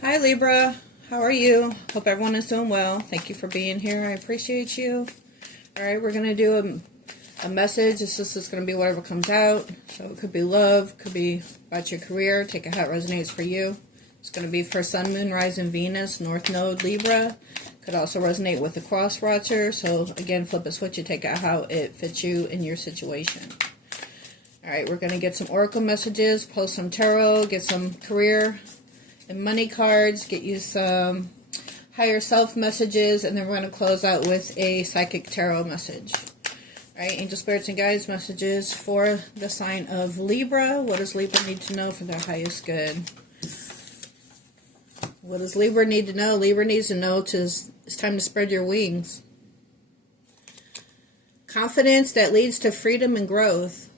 Hi Libra, how are you? Hope everyone is doing well. Thank you for being here. I appreciate you. Alright, we're going to do a message. This is going to be whatever comes out. So it could be love, could be about your career. Take it how it resonates for you. It's going to be for Sun, Moon, Rising, Venus, North Node, Libra. Could also resonate with the cross watcher. So again, flip a switch and take out how it fits you in your situation. Alright, we're going to get some oracle messages, pull some tarot, get some career and money cards, get you some higher self messages, and then we're going to close out with a psychic tarot message. Alright, angel spirits and guides messages for the sign of Libra. What does Libra need to know for their highest good? What does Libra need to know? Libra needs to know it's time to spread your wings. Confidence that leads to freedom and growth.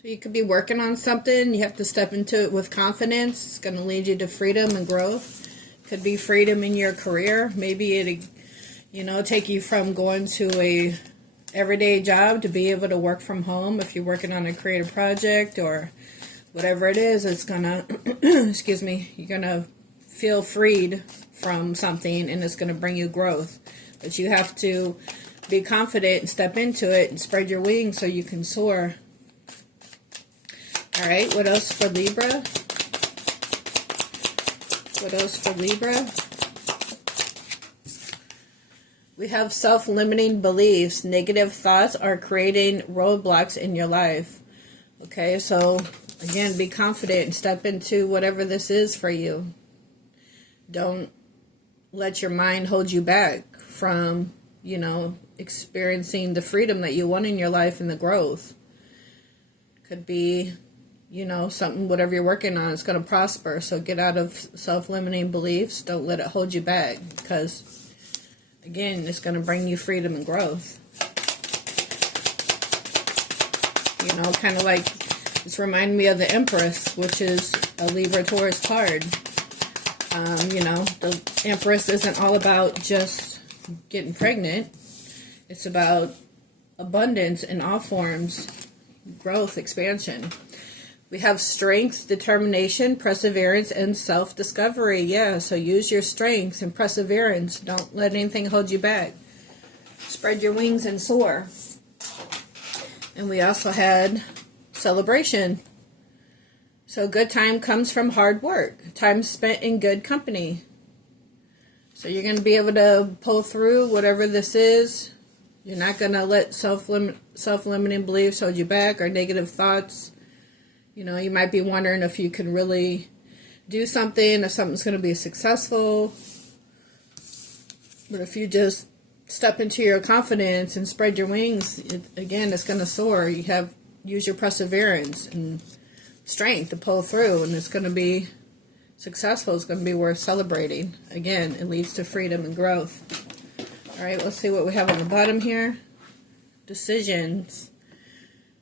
So you could be working on something. You have to step into it with confidence. It's going to lead you to freedom and growth. Could be freedom in your career. Maybe it, take you from going to a everyday job to be able to work from home. If you're working on a creative project or whatever it is, it's going to, excuse me, you're going to feel freed from something and it's going to bring you growth. But you have to be confident and step into it and spread your wings so you can soar. Alright, what else for Libra? What else for Libra? We have self-limiting beliefs. Negative thoughts are creating roadblocks in your life. Okay, so again, be confident and step into whatever this is for you. Don't let your mind hold you back from, experiencing the freedom that you want in your life and the growth. Could be something, whatever you're working on, is going to prosper. So get out of self-limiting beliefs. Don't let it hold you back because, again, it's going to bring you freedom and growth. Kind of like, it's reminding me of the Empress, which is a Libra Taurus card. The Empress isn't all about just getting pregnant. It's about abundance in all forms, growth, expansion. We have strength, determination, perseverance, and self-discovery. Yeah, so use your strength and perseverance. Don't let anything hold you back. Spread your wings and soar. And we also had celebration. So good time comes from hard work. Time spent in good company. So you're going to be able to pull through whatever this is. You're not going to let self-limiting beliefs hold you back or negative thoughts. You might be wondering if you can really do something, if something's going to be successful. But if you just step into your confidence and spread your wings, again, it's going to soar. Use your perseverance and strength to pull through, and it's going to be successful. It's going to be worth celebrating. Again, it leads to freedom and growth. All right, let's see what we have on the bottom here. Decisions.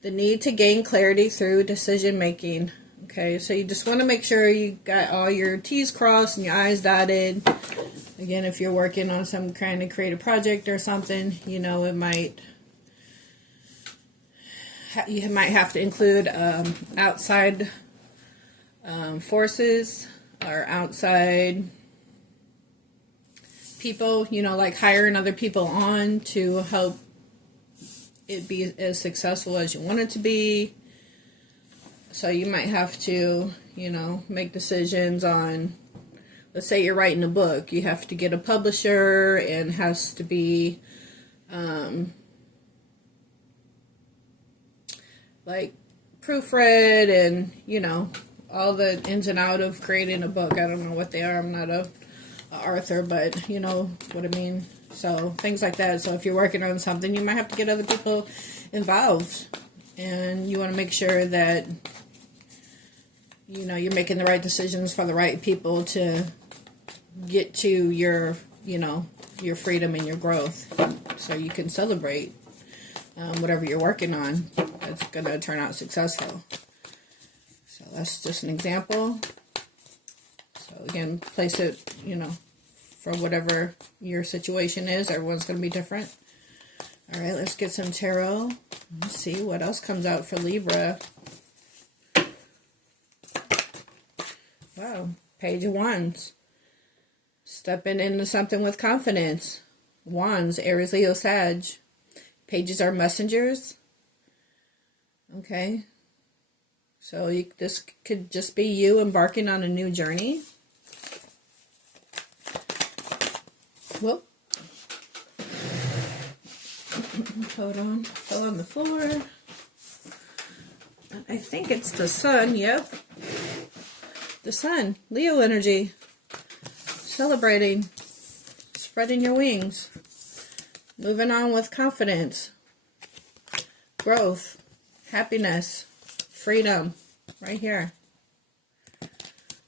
The need to gain clarity through decision making. Okay, so you just want to make sure you got all your T's crossed and your I's dotted. Again, if you're working on some kind of creative project or something, you might have to include outside forces or outside people, like hiring other people on to help it be as successful as you want it to be. So you might have to, make decisions on, let's say you're writing a book. You have to get a publisher and has to be like proofread and, all the ins and outs of creating a book. I don't know what they are. I'm not a author, but you know what I mean. So things like that. So if you're working on something, you might have to get other people involved, and you want to make sure that you're making the right decisions for the right people to get to your your freedom and your growth, so you can celebrate whatever you're working on that's going to turn out successful. So that's just an example. So again, place it for whatever your situation is. Everyone's going to be different. All right, let's get some tarot. Let's see what else comes out for Libra. Wow, Page of Wands. Stepping into something with confidence. Wands, Aries, Leo, Sag. Pages are messengers. Okay. So this could just be you embarking on a new journey. Whoop. Hold on. Fell on the floor. I think it's the sun. Yep. The sun. Leo energy. Celebrating. Spreading your wings. Moving on with confidence. Growth. Happiness. Freedom. Right here.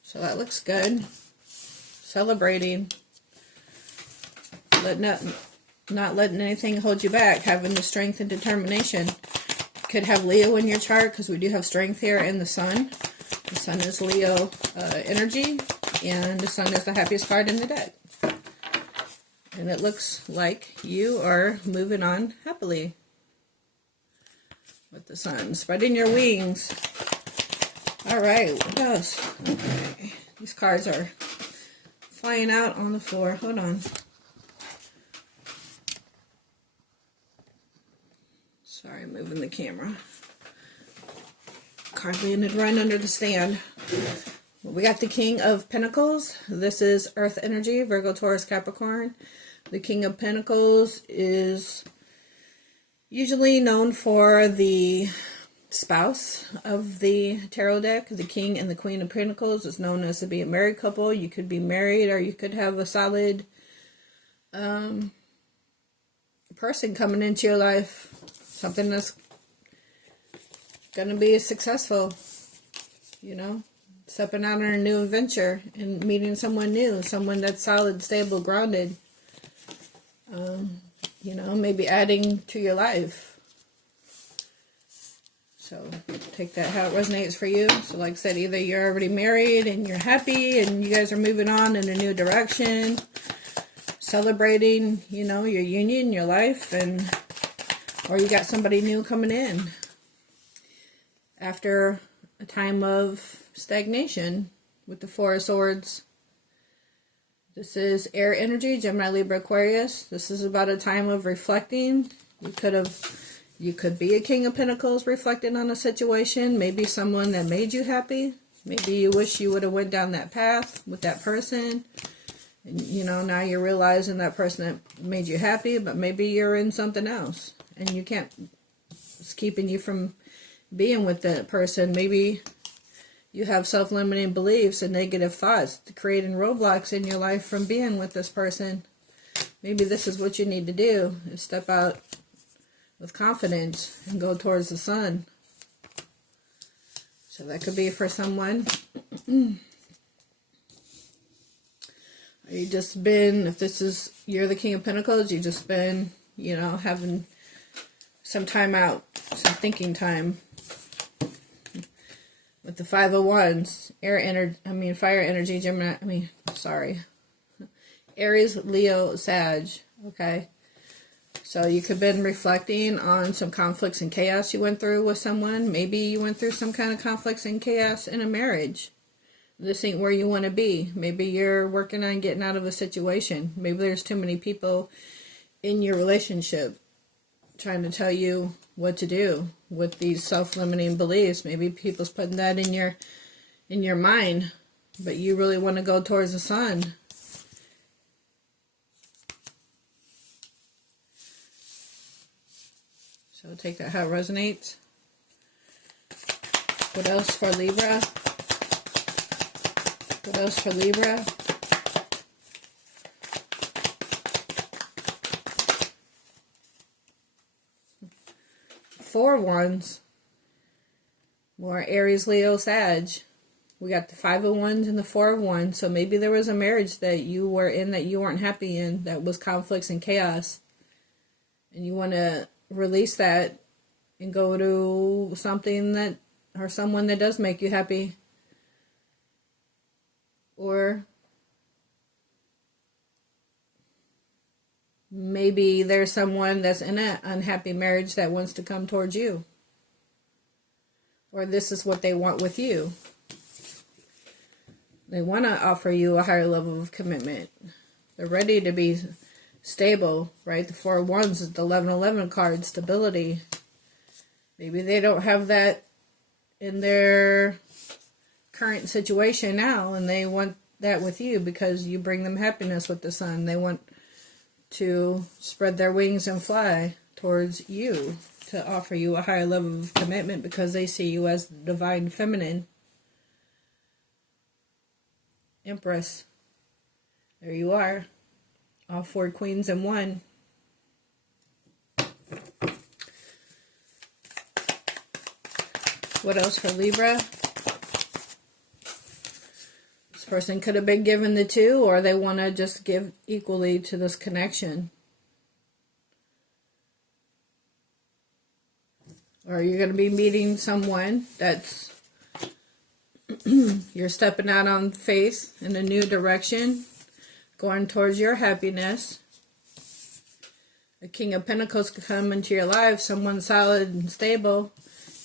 So that looks good. Celebrating. Not letting anything hold you back. Having the strength and determination. Could have Leo in your chart because we do have strength here in the sun. The sun is Leo energy, and the sun is the happiest card in the deck. And it looks like you are moving on happily with the sun. Spreading your wings. All right, what else? Okay, these cards are flying out on the floor. Hold on. Sorry, moving the camera. Card landed right under the stand. We got the King of Pentacles. This is Earth energy, Virgo, Taurus, Capricorn. The King of Pentacles is usually known for the spouse of the tarot deck. The King and the Queen of Pentacles is known as to be a married couple. You could be married, or you could have a solid person coming into your life. Something that's going to be successful, you know, stepping out on a new adventure and meeting someone new, someone that's solid, stable, grounded, you know, maybe adding to your life. So take that how it resonates for you. So like I said, either you're already married and you're happy and you guys are moving on in a new direction, celebrating, you know, your union, your life, and or you got somebody new coming in after a time of stagnation with the Four of Swords. This is air energy, Gemini, Libra, Aquarius. This is about a time of reflecting. You could be a King of Pentacles reflecting on a situation. Maybe someone that made you happy. Maybe you wish you would have went down that path with that person. And, you know, now you're realizing that person that made you happy, but maybe you're in something else. And you can't, it's keeping you from being with that person. Maybe you have self-limiting beliefs and negative thoughts creating roadblocks in your life from being with this person. Maybe this is what you need to do, is step out with confidence and go towards the sun. So that could be for someone. You just been, if this is, you're the King of Pentacles, you just been, you know, having some time out, some thinking time. With the Five of Wands, fire energy, Gemini, Aries, Leo, Sag, okay? So you could have been reflecting on some conflicts and chaos you went through with someone. Maybe you went through some kind of conflicts and chaos in a marriage. This ain't where you want to be. Maybe you're working on getting out of a situation. Maybe there's too many people in your relationship trying to tell you what to do with these self-limiting beliefs. Maybe people's putting that in your mind, but you really want to go towards the sun. So take that how it resonates. What else for Libra? What else for Libra? Four of Wands. More Aries, Leo, Sag. We got the Five of Wands and the Four of Wands. So maybe there was a marriage that you were in that you weren't happy in, that was conflicts and chaos. And you want to release that and go to something that, or someone that does make you happy. Or maybe there's someone that's in an unhappy marriage that wants to come towards you. Or this is what they want with you. They want to offer you a higher level of commitment. They're ready to be stable, right? The Four of Wands is the 11-11 card, stability. Maybe they don't have that in their current situation now, and they want that with you because you bring them happiness with the Sun. They want to spread their wings and fly towards you to offer you a higher level of commitment because they see you as divine feminine. Empress. There you are. All 4 queens in one. What else for Libra? This person could have been given the 2, or they want to just give equally to this connection. Or you're going to be meeting someone that's you're stepping out on faith in a new direction, going towards your happiness. The King of Pentacles could come into your life, someone solid and stable.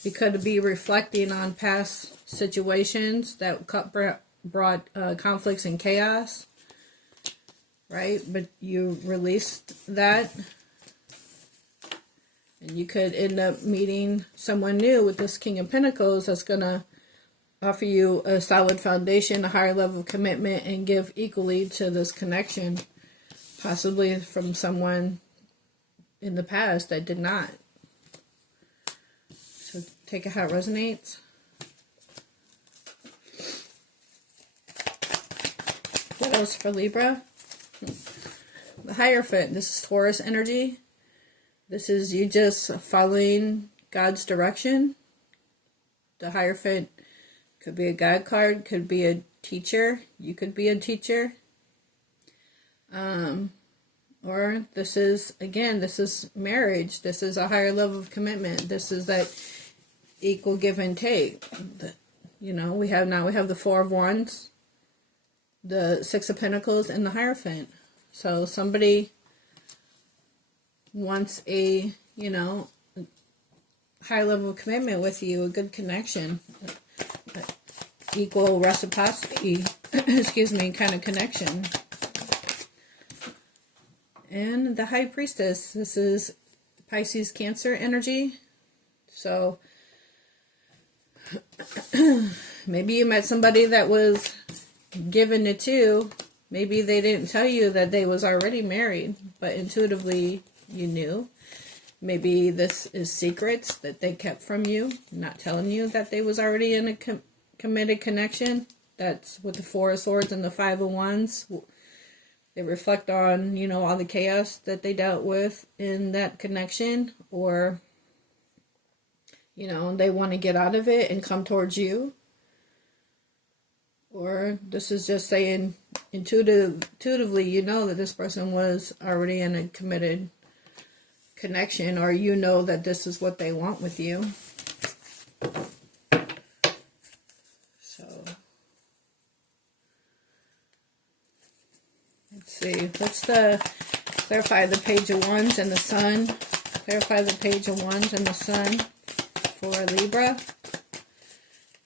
You could be reflecting on past situations that brought conflicts and chaos, right? But you released that. And you could end up meeting someone new with this King of Pentacles that's going to offer you a solid foundation, a higher level of commitment, and give equally to this connection, possibly from someone in the past that did not. So take it how it resonates. What else for Libra? The Hierophant. This is Taurus energy. This is you just following God's direction. The Hierophant could be a guide card, could be a teacher. You could be a teacher. Or this is, again, this is marriage. This is a higher level of commitment. This is that equal give and take. You know, we have the Four of Wands, the Six of Pentacles, and the Hierophant. So somebody wants a, you know, high level of commitment with you, a good connection, equal reciprocity, excuse me, kind of connection. And the High Priestess, this is Pisces Cancer energy. So maybe you met somebody that was given it to. Maybe they didn't tell you that they was already married, but intuitively you knew. Maybe this is secrets that they kept from you, not telling you that they was already in a committed connection. That's with the Four of Swords and the Five of Wands. They reflect on, you know, all the chaos that they dealt with in that connection, or, you know, they want to get out of it and come towards you. Or this is just saying intuitively, you know that this person was already in a committed connection, or you know that this is what they want with you. So let's see, let's clarify the Page of Wands and the Sun. Clarify the Page of Wands and the Sun for Libra.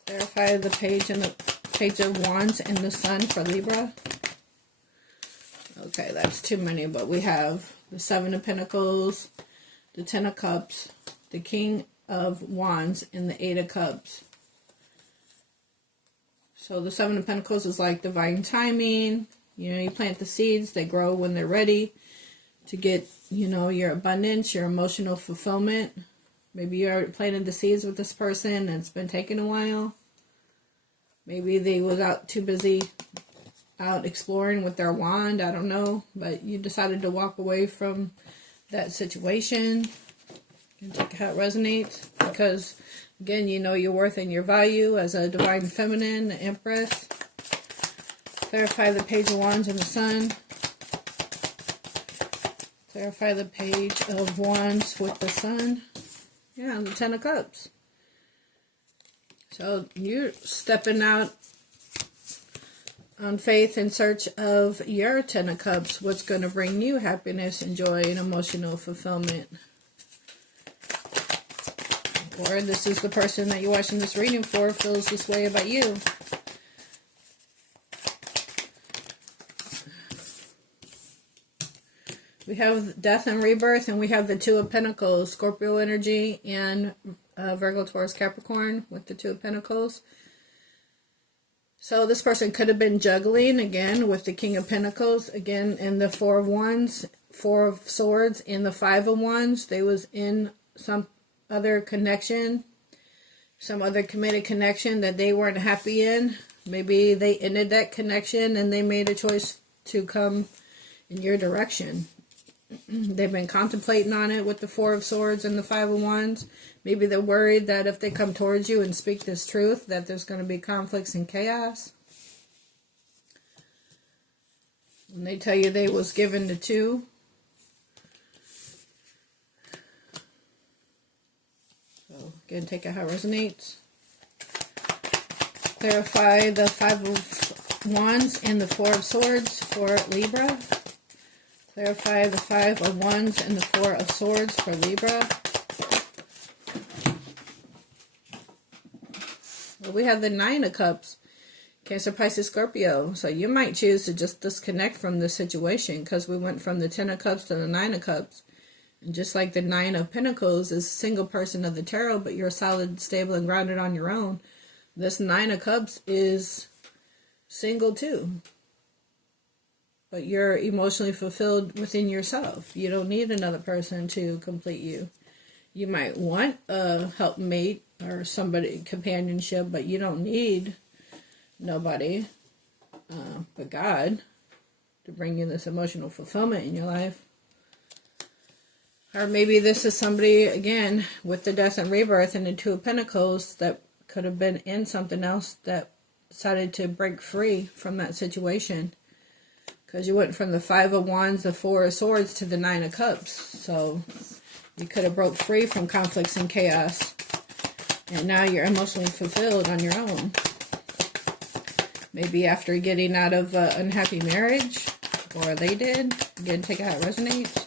Clarify the Page of Wands and the Sun for Libra. Okay, that's too many, but we have the Seven of Pentacles, the Ten of Cups, the King of Wands, and the Eight of Cups. So the Seven of Pentacles is like divine timing. You know, you plant the seeds, they grow when they're ready to get, you know, your abundance, your emotional fulfillment. Maybe you already planted the seeds with this person and it's been taking a while. Maybe they was too busy out exploring with their wand, I don't know, but you decided to walk away from that situation. And take how it resonates, because again, you know your worth and your value as a divine feminine, the Empress. Clarify the Page of Wands and the Sun. Clarify the Page of Wands with the Sun. Yeah, the Ten of Cups. So you're stepping out on faith in search of your Ten of Cups, what's going to bring you happiness and joy and emotional fulfillment. Or this is the person that you're watching this reading for feels this way about you. We have death and rebirth, and we have the Two of Pentacles, Scorpio energy, and Virgo, Taurus, Capricorn with the Two of Pentacles. So this person could have been juggling again with the King of Pentacles, again, and the Four of Wands, Four of Swords, and the Five of Wands. They was in some other connection, some other committed connection that they weren't happy in. Maybe they ended that connection and they made a choice to come in your direction. They've been contemplating on it with the Four of Swords and the Five of Wands. Maybe they're worried that if they come towards you and speak this truth, that there's going to be conflicts and chaos. When they tell you they was given the two. So, again, take it how it resonates. Clarify the Five of Wands and the Four of Swords for Libra. Clarify the Five of Wands and the Four of Swords for Libra. Well, we have the Nine of Cups. Cancer, Pisces, Scorpio. So you might choose to just disconnect from the situation, because we went from the Ten of Cups to the Nine of Cups. And just like the Nine of Pentacles is a single person of the tarot, but you're solid, stable, and grounded on your own, this Nine of Cups is single too. But you're emotionally fulfilled within yourself. You don't need another person to complete you. You might want a helpmate or somebody, companionship, but you don't need nobody but God to bring you this emotional fulfillment in your life. Or maybe this is somebody, again, with the Death and Rebirth and the Two of Pentacles that could have been in something else that decided to break free from that situation. Because you went from the Five of Wands, the Four of Swords, to the Nine of Cups. So you could have broke free from conflicts and chaos. And now you're emotionally fulfilled on your own. Maybe after getting out of an unhappy marriage, or they did. Again, take it how it resonates.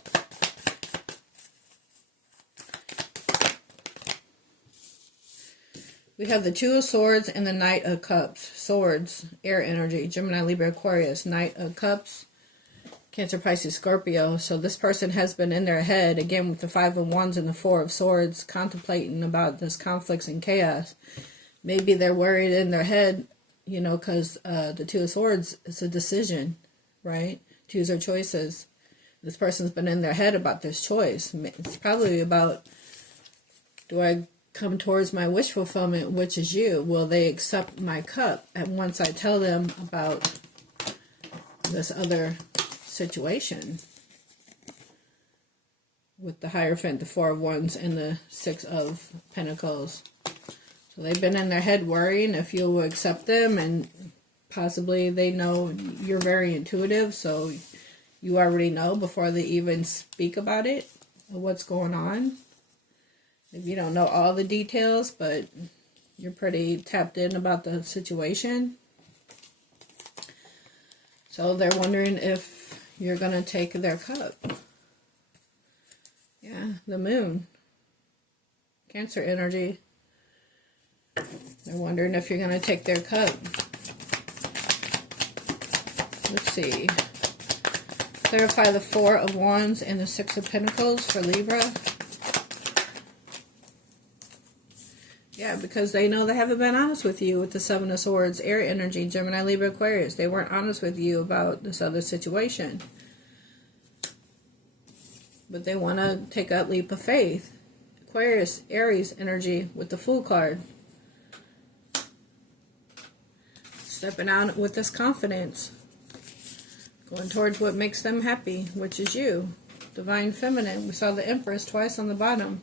We have the Two of Swords and the Knight of Cups. Swords, air energy, Gemini, Libra, Aquarius. Knight of Cups, Cancer, Pisces, Scorpio. So this person has been in their head, again with the Five of Wands and the Four of Swords, contemplating about this conflicts and chaos. Maybe they're worried in their head, you know, because the Two of Swords is a decision, right? Twos are choices. This person's been in their head about this choice. It's probably about, do I come towards my wish fulfillment, which is you? Will they accept my cup? And once I tell them about this other situation with the Hierophant, the Four of Wands, and the Six of Pentacles. So they've been in their head worrying if you will accept them, and possibly they know you're very intuitive, so you already know before they even speak about it, what's going on. If you don't know all the details, but you're pretty tapped in about the situation. So they're wondering if you're going to take their cup. Yeah, the Moon. Cancer energy. They're wondering if you're going to take their cup. Let's see. Clarify the Four of Wands and the Six of Pentacles for Libra. Yeah, because they know they haven't been honest with you with the Seven of Swords, air energy, Gemini, Libra, Aquarius. They weren't honest with you about this other situation. But they want to take that leap of faith. Aquarius, Aries energy with the Fool card. Stepping out with this confidence. Going towards what makes them happy, which is you. Divine Feminine. We saw the Empress twice on the bottom.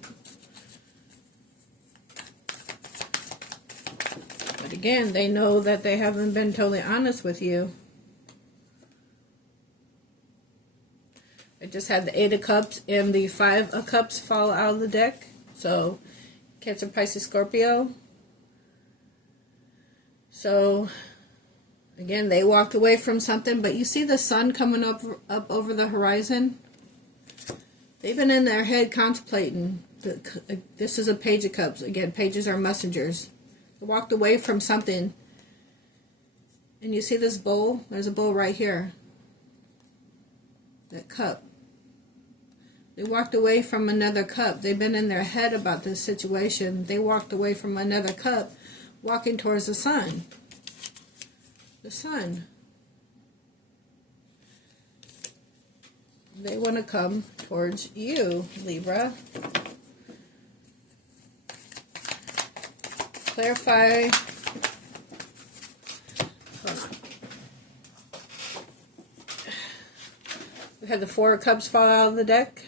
But again, they know that they haven't been totally honest with you. I just had the Eight of Cups and the Five of Cups fall out of the deck. So, Cancer, Pisces, Scorpio. So, again, they walked away from something, but you see the sun coming up over the horizon? They've been in their head contemplating. This is a Page of Cups. Again, pages are messengers. They walked away from something. And you see this bowl? There's a bowl right here. That cup. They walked away from another cup. They've been in their head about this situation. They walked away from another cup, walking towards the sun. The sun. They want to come towards you, Libra. Clarify. Hold on. We had the Four of Cups fall out of the deck.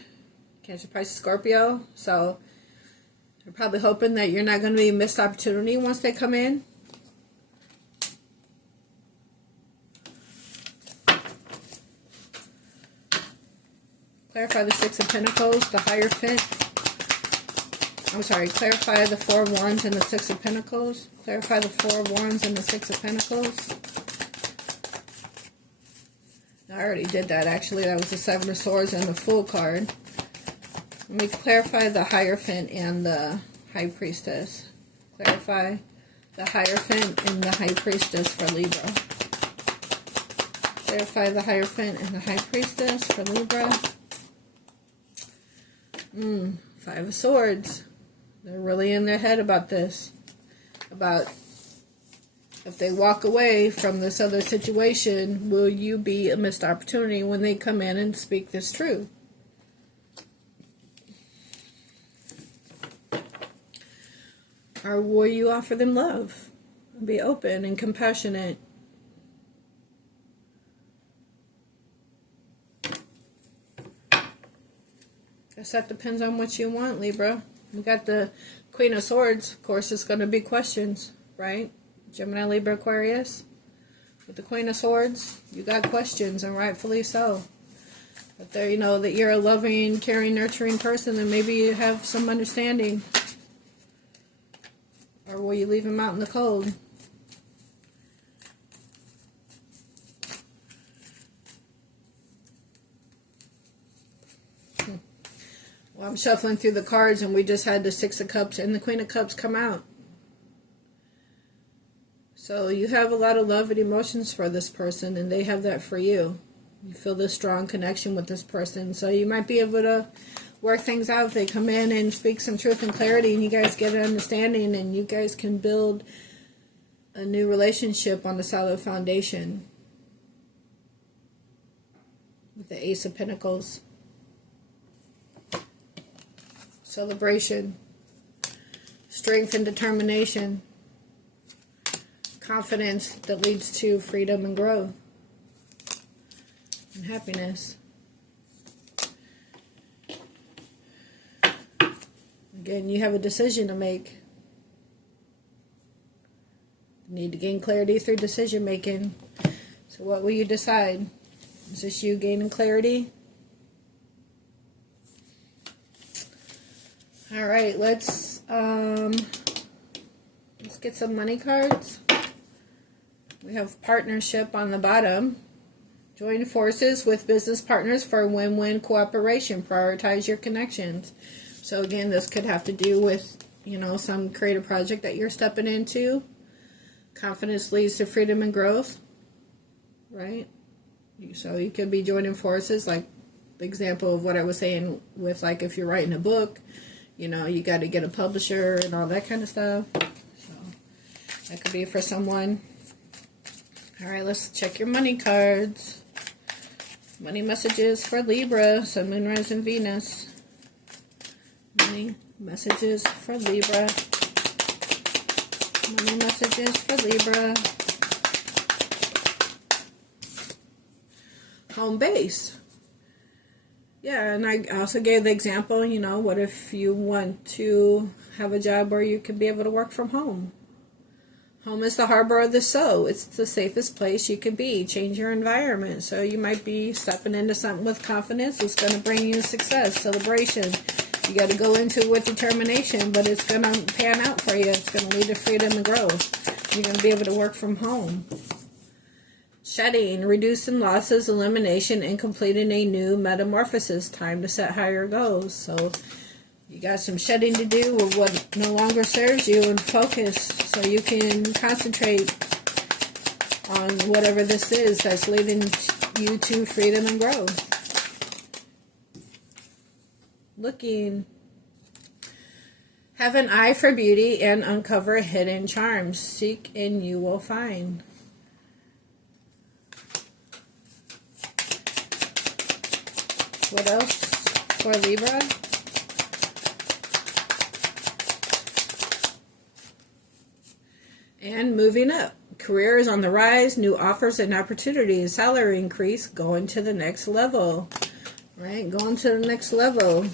Cancer, Pisces, Scorpio. So they're probably hoping that you're not going to be a missed opportunity once they come in. Clarify the Six of Pentacles, the Hierophant. I'm sorry, clarify the Four of Wands and the Six of Pentacles. Clarify the Four of Wands and the Six of Pentacles. I already did that, actually. That was the Seven of Swords and the Fool card. Let me clarify the Hierophant and the High Priestess. Clarify the Hierophant and the High Priestess for Libra. Clarify the Hierophant and the High Priestess for Libra. Five of Swords. They're really in their head about this. About if they walk away from this other situation, will you be a missed opportunity when they come in and speak this truth? Or will you offer them love? Be open and compassionate. Guess that depends on what you want, Libra. We got the Queen of Swords. Of course, it's going to be questions, right? Gemini, Libra, Aquarius. With the Queen of Swords, you got questions, and rightfully so. But there, you know that you're a loving, caring, nurturing person, and maybe you have some understanding. Or will you leave him out in the cold? Well, I'm shuffling through the cards, and we just had the Six of Cups and the Queen of Cups come out. So you have a lot of love and emotions for this person, and they have that for you. You feel this strong connection with this person. So you might be able to work things out if they come in and speak some truth and clarity, and you guys get an understanding, and you guys can build a new relationship on a solid foundation. With the Ace of Pentacles. Celebration. Strength and determination. Confidence that leads to freedom and growth. And happiness. Again, you have a decision to make. You need to gain clarity through decision making. So what will you decide? Is this you gaining clarity? Alright, let's get some money cards. We have partnership on the bottom. Join forces with business partners for win-win cooperation. Prioritize your connections. So again, this could have to do with, you know, some creative project that you're stepping into. Confidence leads to freedom and growth. Right? So you could be joining forces, like the example of what I was saying with, like, if you're writing a book, you know, you got to get a publisher and all that kind of stuff. So that could be for someone. Alright, let's check your money cards. Money messages for Libra, Sun, Moon, Rising, and Venus. Money messages for Libra. Money messages for Libra. Home base. Yeah, and I also gave the example, you know, what if you want to have a job where you can be able to work from home? Home is the harbor of the soul. It's the safest place you can be. Change your environment. So you might be stepping into something with confidence. It's going to bring you success, celebration. You got to go into it with determination, but it's going to pan out for you. It's going to lead to freedom and growth. You're going to be able to work from home. Shedding, reducing losses, elimination, and completing a new metamorphosis. Time to set higher goals. So you got some shedding to do with what no longer serves you, and focus so you can concentrate on whatever this is that's leading you to freedom and growth. looking. Have an eye for beauty and uncover hidden charms. Seek and you will find. What else for Libra? And moving up. Career is on the rise. New offers and opportunities. Salary increase. Going to the next level. Right? Going to the next level.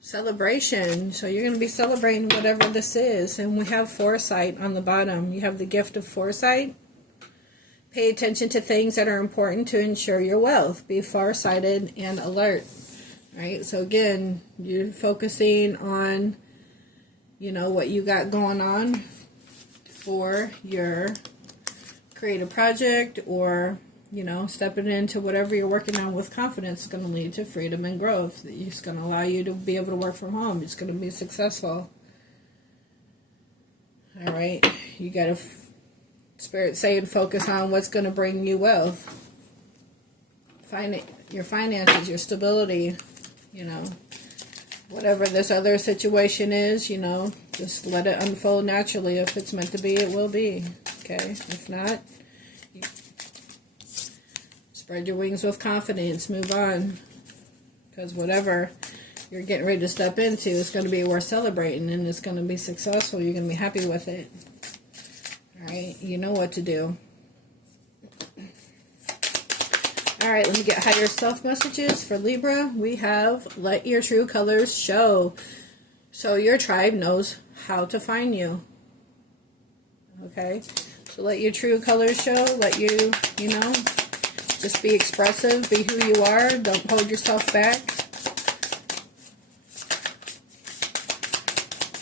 Celebration. So you're going to be celebrating whatever this is. And we have foresight on the bottom. You have the gift of foresight. Pay attention to things that are important to ensure your wealth. Be farsighted and alert. Right? So again, you're focusing on, you know, what you got going on for your creative project, or, you know, stepping into whatever you're working on with confidence is going to lead to freedom and growth. It's going to allow you to be able to work from home. It's going to be successful. All right. You got to, Spirit saying, focus on what's going to bring you wealth. Your finances, your stability, you know. Whatever this other situation is, you know, just let it unfold naturally. If it's meant to be, it will be. Okay? If not, spread your wings with confidence. Move on. Because whatever you're getting ready to step into is going to be worth celebrating, and it's going to be successful. You're going to be happy with it. Alright? You know what to do. Alright, let me get higher self messages for Libra. We have let your true colors show. So your tribe knows how to find you. Okay? So let your true colors show. Let you, you know, just be expressive. Be who you are. Don't hold yourself back.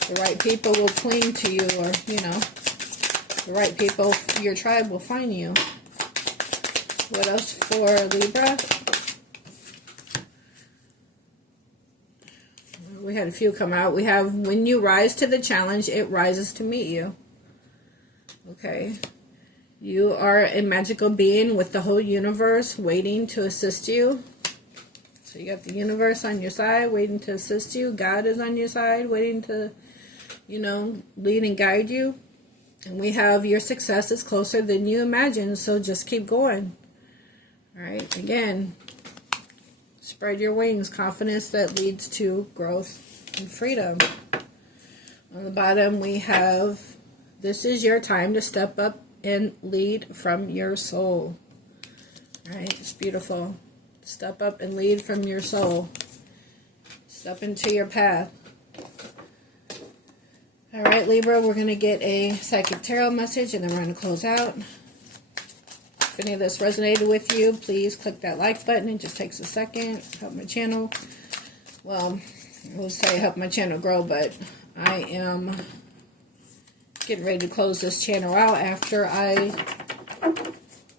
The right people will cling to you, or, you know, the right people, your tribe will find you. What else for Libra? We had a few come out. We have, when you rise to the challenge, it rises to meet you. Okay. You are a magical being with the whole universe waiting to assist you. So you got the universe on your side waiting to assist you. God is on your side waiting to, you know, lead and guide you. And we have your success is closer than you imagine, so just keep going. Alright, again, spread your wings, confidence that leads to growth and freedom. On the bottom we have, this is your time to step up and lead from your soul. Alright, it's beautiful. Step up and lead from your soul. Step into your path. Alright, Libra, we're going to get a Psychic Tarot message, and then we're going to close out. If any of this resonated with you, please click that like button. It just takes a second. Help my channel. Well, I will say help my channel grow, but I am getting ready to close this channel out after I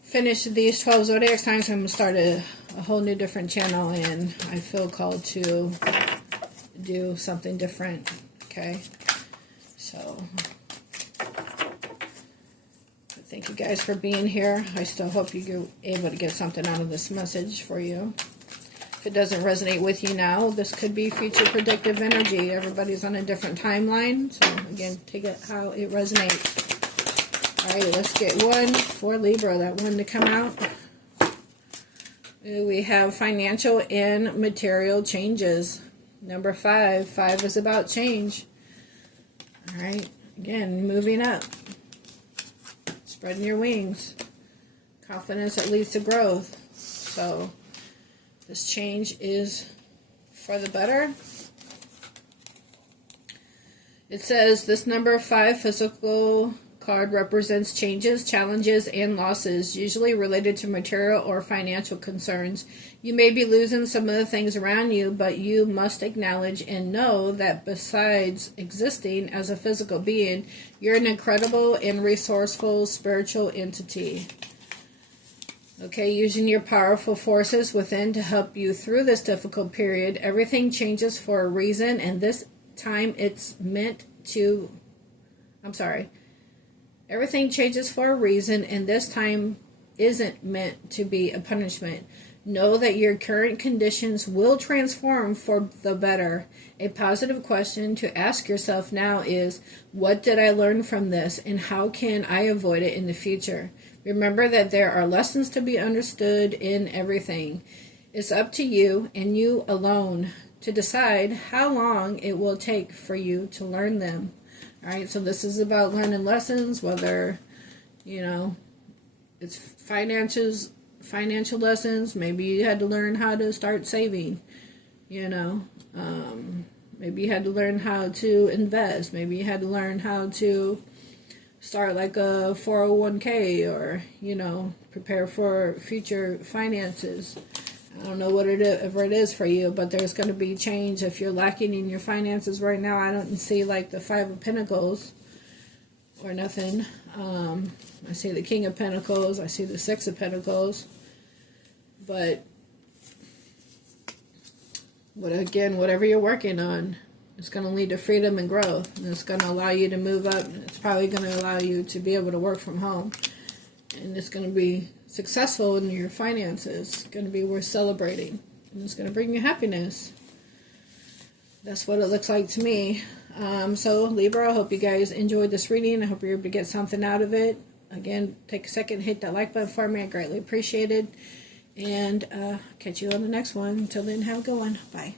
finish these 12 zodiac signs. I'm going to start a whole new different channel, and I feel called to do something different. Okay? So thank you guys for being here. I still hope you're able to get something out of this message for you. If it doesn't resonate with you now, this could be future predictive energy. Everybody's on a different timeline. So again, take it how it resonates. Alright, let's get one for Libra. That one to come out. We have financial and material changes. Number 5. 5 is about change. Alright, again, moving up. Spreading your wings. Confidence that leads to growth. So, this change is for the better. It says this number 5 physical card represents changes, challenges, and losses, usually related to material or financial concerns. You may be losing some of the things around you, but you must acknowledge and know that besides existing as a physical being, you're an incredible and resourceful spiritual entity. Okay, using your powerful forces within to help you through this difficult period. Everything changes for a reason, and this time it's meant to... Everything changes for a reason, and this time isn't meant to be a punishment. Know that your current conditions will transform for the better. A positive question to ask yourself now is, what did I learn from this, and how can I avoid it in the future? Remember that there are lessons to be understood in everything. It's up to you and you alone to decide how long it will take for you to learn them. All right, so this is about learning lessons, whether, it's financial lessons. Maybe you had to learn how to start saving, maybe you had to learn how to invest. Maybe you had to learn how to start like a 401k, or, prepare for future finances. I don't know what it is for you, but there's going to be change if you're lacking in your finances right now. I don't see like the Five of Pentacles or nothing. I see the King of Pentacles. I see the Six of Pentacles. But whatever you're working on, it's going to lead to freedom and growth. And it's going to allow you to move up. And it's probably going to allow you to be able to work from home. And it's going to be successful in your finances. It's going to be worth celebrating. And it's going to bring you happiness. That's what it looks like to me. So Libra, I hope you guys enjoyed this reading. I hope you're able to get something out of it. Again, take a second, hit that like button for me. I greatly appreciate it. And catch you on the next one. Until then, have a good one. Bye.